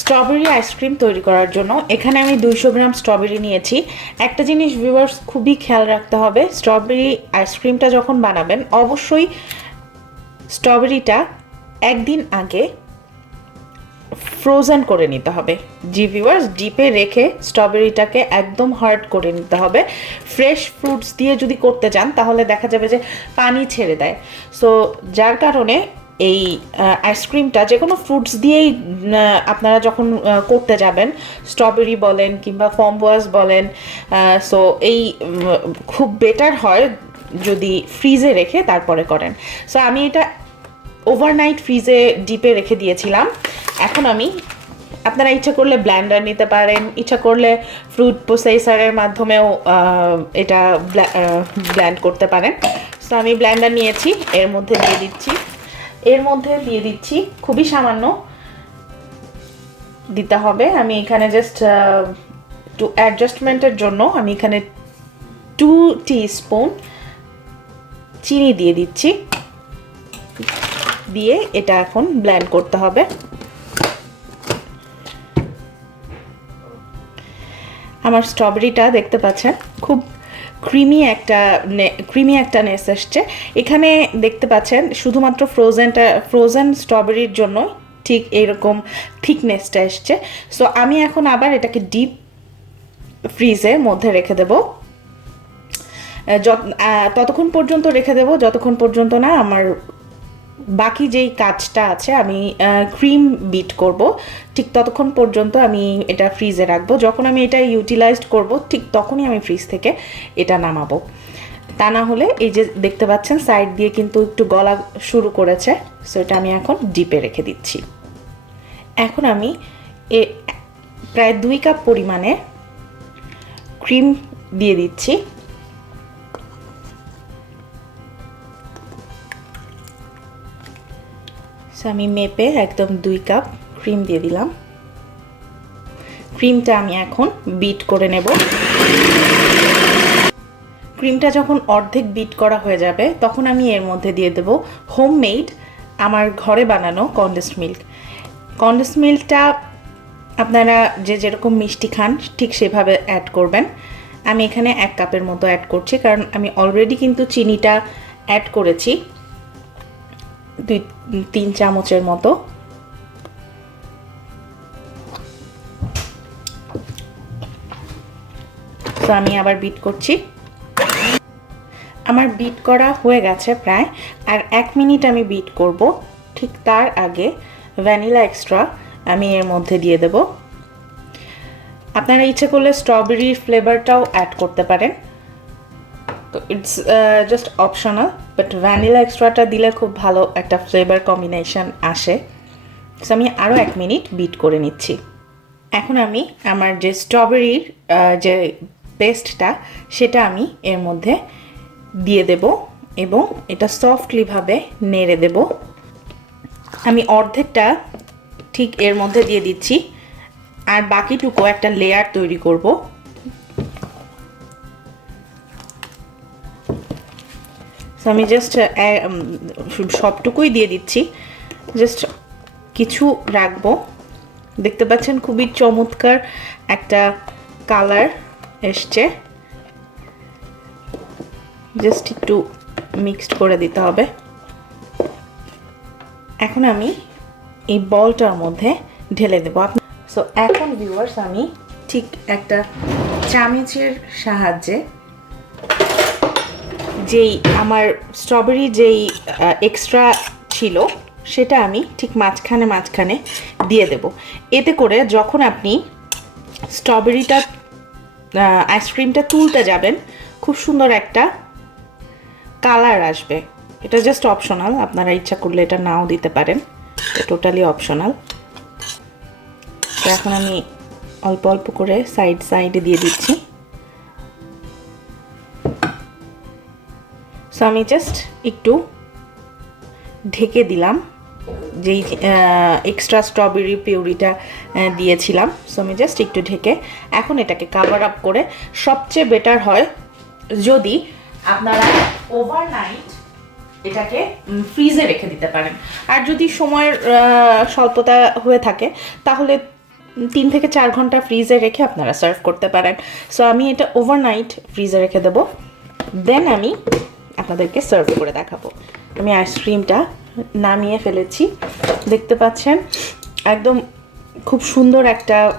Strawberry ice cream তৈরি করার জন্য। এখানে আমি দুইশো গ্রাম স্ট্রবেরি নিয়েছি। একটা জিনিস ভিউয়ার্স খুবই খেয়াল রাখতে হবে স্ট্রবেরি আইসক্রিমটা যখন বানাবেন, অবশ্যই স্ট্রবেরিটা একদিন আগে ফ্রোজেন করে নিতে হবে। জি ভিউয়ার্স ডিপে রেখে স্ট্রবেরিটাকে একদম হার্ড করে নিতে হবে। ফ্রেশ ফ্রুটস দিয়ে যদি করতে চান, তাহলে দেখা যাবে যে পানি ছেড়ে দেয়। সো যার কারণে এই আইসক্রিমটা যে কোনো ফ্রুটস দিয়েই আপনারা যখন করতে যাবেন স্ট্রবেরি বলেন কিংবা ফম্বোয়াস বলেন সো এই খুব বেটার হয় যদি ফ্রিজে রেখে তারপরে করেন। সো আমি এটা ওভারনাইট ফ্রিজে ডিপে রেখে দিয়েছিলাম। এখন আমি, আপনারা ইচ্ছা করলে ব্ল্যান্ডার নিতে পারেন, ইচ্ছা করলে ফ্রুট প্রসেসরের মাধ্যমেও এটা ব্ল্যান্ড করতে পারেন। সো আমি ব্ল্যান্ডার নিয়েছি, এর মধ্যে দিয়ে দিচ্ছি। এর মধ্যে দিয়ে দিচ্ছি, খুবই সামান্য দিতে হবে। আমি এখানে জাস্ট টু অ্যাডজাস্টমেন্টের জন্য আমি এখানে টু স্পুন চিনি দিয়ে দিচ্ছি। দিয়ে এটা এখন ব্ল্যান্ড করতে হবে। আমার স্ট্রবেরিটা দেখতে পাচ্ছেন, খুব ক্রিমি একটা ক্রিমি একটা নেস এসছে। এখানে দেখতে পাচ্ছেন শুধুমাত্র ফ্রোজেনটা, ফ্রোজেন স্ট্রবেরির জন্য ঠিক এরকম থিকনেসটা এসছে। সো আমি এখন আবার এটাকে ডিপ ফ্রিজের মধ্যে রেখে দেবো। ততক্ষণ পর্যন্ত রেখে দেবো, যতক্ষণ পর্যন্ত না আমার বাকি যেই কাজটা আছে আমি ক্রিম বিট করব, ঠিক ততক্ষণ পর্যন্ত আমি এটা ফ্রিজে রাখব। যখন আমি এটা ইউটিলাইজড করব, ঠিক তখনই আমি ফ্রিজ থেকে এটা নামাবো। তা না হলে এই যে দেখতে পাচ্ছেন সাইড দিয়ে কিন্তু একটু গলা শুরু করেছে। সো এটা আমি এখন ডিপে রেখে দিচ্ছি। এখন আমি এ প্রায় দুই কাপ পরিমাণে ক্রিম দিয়ে দিচ্ছি। আমি মেপে একদম দুই কাপ ক্রিম দিয়ে দিলাম। ক্রিমটা আমি এখন বিট করে নেব। ক্রিমটা যখন অর্ধেক বিট করা হয়ে যাবে, তখন আমি এর মধ্যে দিয়ে দেব হোমমেড আমার ঘরে বানানো কন্ডেন্সড মিল্ক কন্ডেন্সড মিল্কটা আপনারা যে যেরকম মিষ্টি খান, ঠিক সেভাবে অ্যাড করবেন। আমি এখানে এক কাপের মতো অ্যাড করছি, কারণ আমি অলরেডি কিন্তু চিনিটা অ্যাড করেছি। দুই, তিন চামচের মতো। তো আমি আবার বিট করছি। আমার বিট করা হয়ে গেছে প্রায়, আর এক মিনিট আমি বিট করব। ঠিক তার আগে ভ্যানিলা এক্সট্রা আমি এর মধ্যে দিয়ে দেব। আপনারা ইচ্ছে করলে স্ট্রবেরির ফ্লেভারটাও অ্যাড করতে পারেন। তো it's just optional but vanilla এক্সট্রাটা দিলে খুব ভালো একটা ফ্লেভার কম্বিনেশন আসে। সো আমি আরও এক মিনিট বিট করে নিচ্ছি। এখন আমি আমার যে স্ট্রবেরির যে পেস্টটা সেটা আমি এর মধ্যে দিয়ে দেব এবং এটা সফটলিভাবে নেড়ে দেব। আমি অর্ধেকটা ঠিক এর মধ্যে দিয়ে দিচ্ছি। আর বাকিটুকু একটা লেয়ার তৈরি করব। আমি জাস্ট সবটুকুই দিয়ে দিচ্ছি। জাস্ট কিছু রাখব। দেখতে পাচ্ছেন খুবই চমৎকার একটা কালার এসছে। জাস্ট একটু মিক্সড করে দিতে হবে। এখন আমি এই বলটার মধ্যে ঢেলে দেবো। আপনি সো এখন ভিউয়ার্স আমি ঠিক একটা চামচের সাহায্যে যেই আমার স্ট্রবেরি যেই এক্সট্রা ছিল, সেটা আমি ঠিক মাঝখানে মাঝখানে দিয়ে দেব। এতে করে যখন আপনি স্ট্রবেরিটা আইসক্রিমটা তুলতে যাবেন, খুব সুন্দর একটা কালার আসবে। এটা জাস্ট অপশনাল আপনারা ইচ্ছা করলে এটা নাও দিতে পারেন। টোটালি অপশনাল তো এখন আমি অল্প অল্প করে সাইড সাইডে দিয়ে দিচ্ছি। সো আমি জাস্ট একটু ঢেকে দিলাম। যেই এক্সট্রা স্ট্রবেরি পিউরিটা দিয়েছিলাম। সো আমি জাস্ট একটু ঢেকে, এখন এটাকে কাভার আপ করে সবচেয়ে বেটার হয় যদি আপনারা ওভারনাইট এটাকে ফ্রিজে রেখে দিতে পারেন। আর যদি সময়ের স্বল্পতা হয়ে থাকে, তাহলে তিন থেকে চার ঘণ্টা ফ্রিজে রেখে আপনারা সার্ভ করতে পারেন। সো আমি এটা ওভারনাইট ফ্রিজে রেখে দেবো। দেন আমি আপনাদেরকে সার্ভ করে দেখাবো। আমি আইসক্রিমটা নামিয়ে ফেলেছি। দেখতে পাচ্ছেন? একদম খুব সুন্দর একটা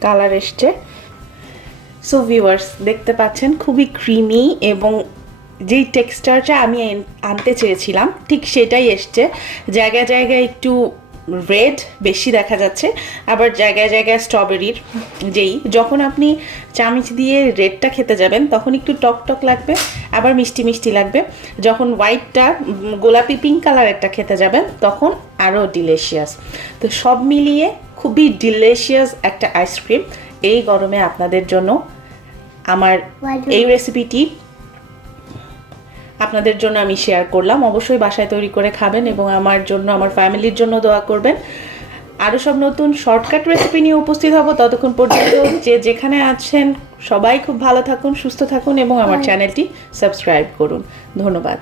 কালার এসছে। সো ভিউয়ার্স দেখতে পাচ্ছেন, খুবই ক্রিমি এবং যেই টেক্সচারটা আমি আনতে চেয়েছিলাম, ঠিক সেটাই এসছে। জায়গায় জায়গায় একটু রেড বেশি দেখা যাচ্ছে, আবার জায়গায় জায়গায় স্ট্রবেরির যেই। যখন আপনি চামচ দিয়ে রেডটা খেতে যাবেন, তখন একটু টক টক লাগবে, আবার মিষ্টি মিষ্টি লাগবে। যখন হোয়াইটটা গোলাপি পিঙ্ক কালারেরটা খেতে যাবেন, তখন আরও ডিলেশিয়াস তো সব মিলিয়ে খুবই ডিলেশিয়াস একটা আইসক্রিম এই গরমে আপনাদের জন্য আমার এই রেসিপিটি আপনাদের জন্য আমি শেয়ার করলাম। অবশ্যই বাসায় তৈরি করে খাবেন এবং আমার জন্য আমার ফ্যামিলির জন্য দোয়া করবেন। আরও সব নতুন শর্টকাট রেসিপি নিয়ে উপস্থিত হব ততক্ষণ পর্যন্ত যে যেখানে আছেন সবাই খুব ভালো থাকুন সুস্থ থাকুন এবং আমার চ্যানেলটি সাবস্ক্রাইব করুন। ধন্যবাদ।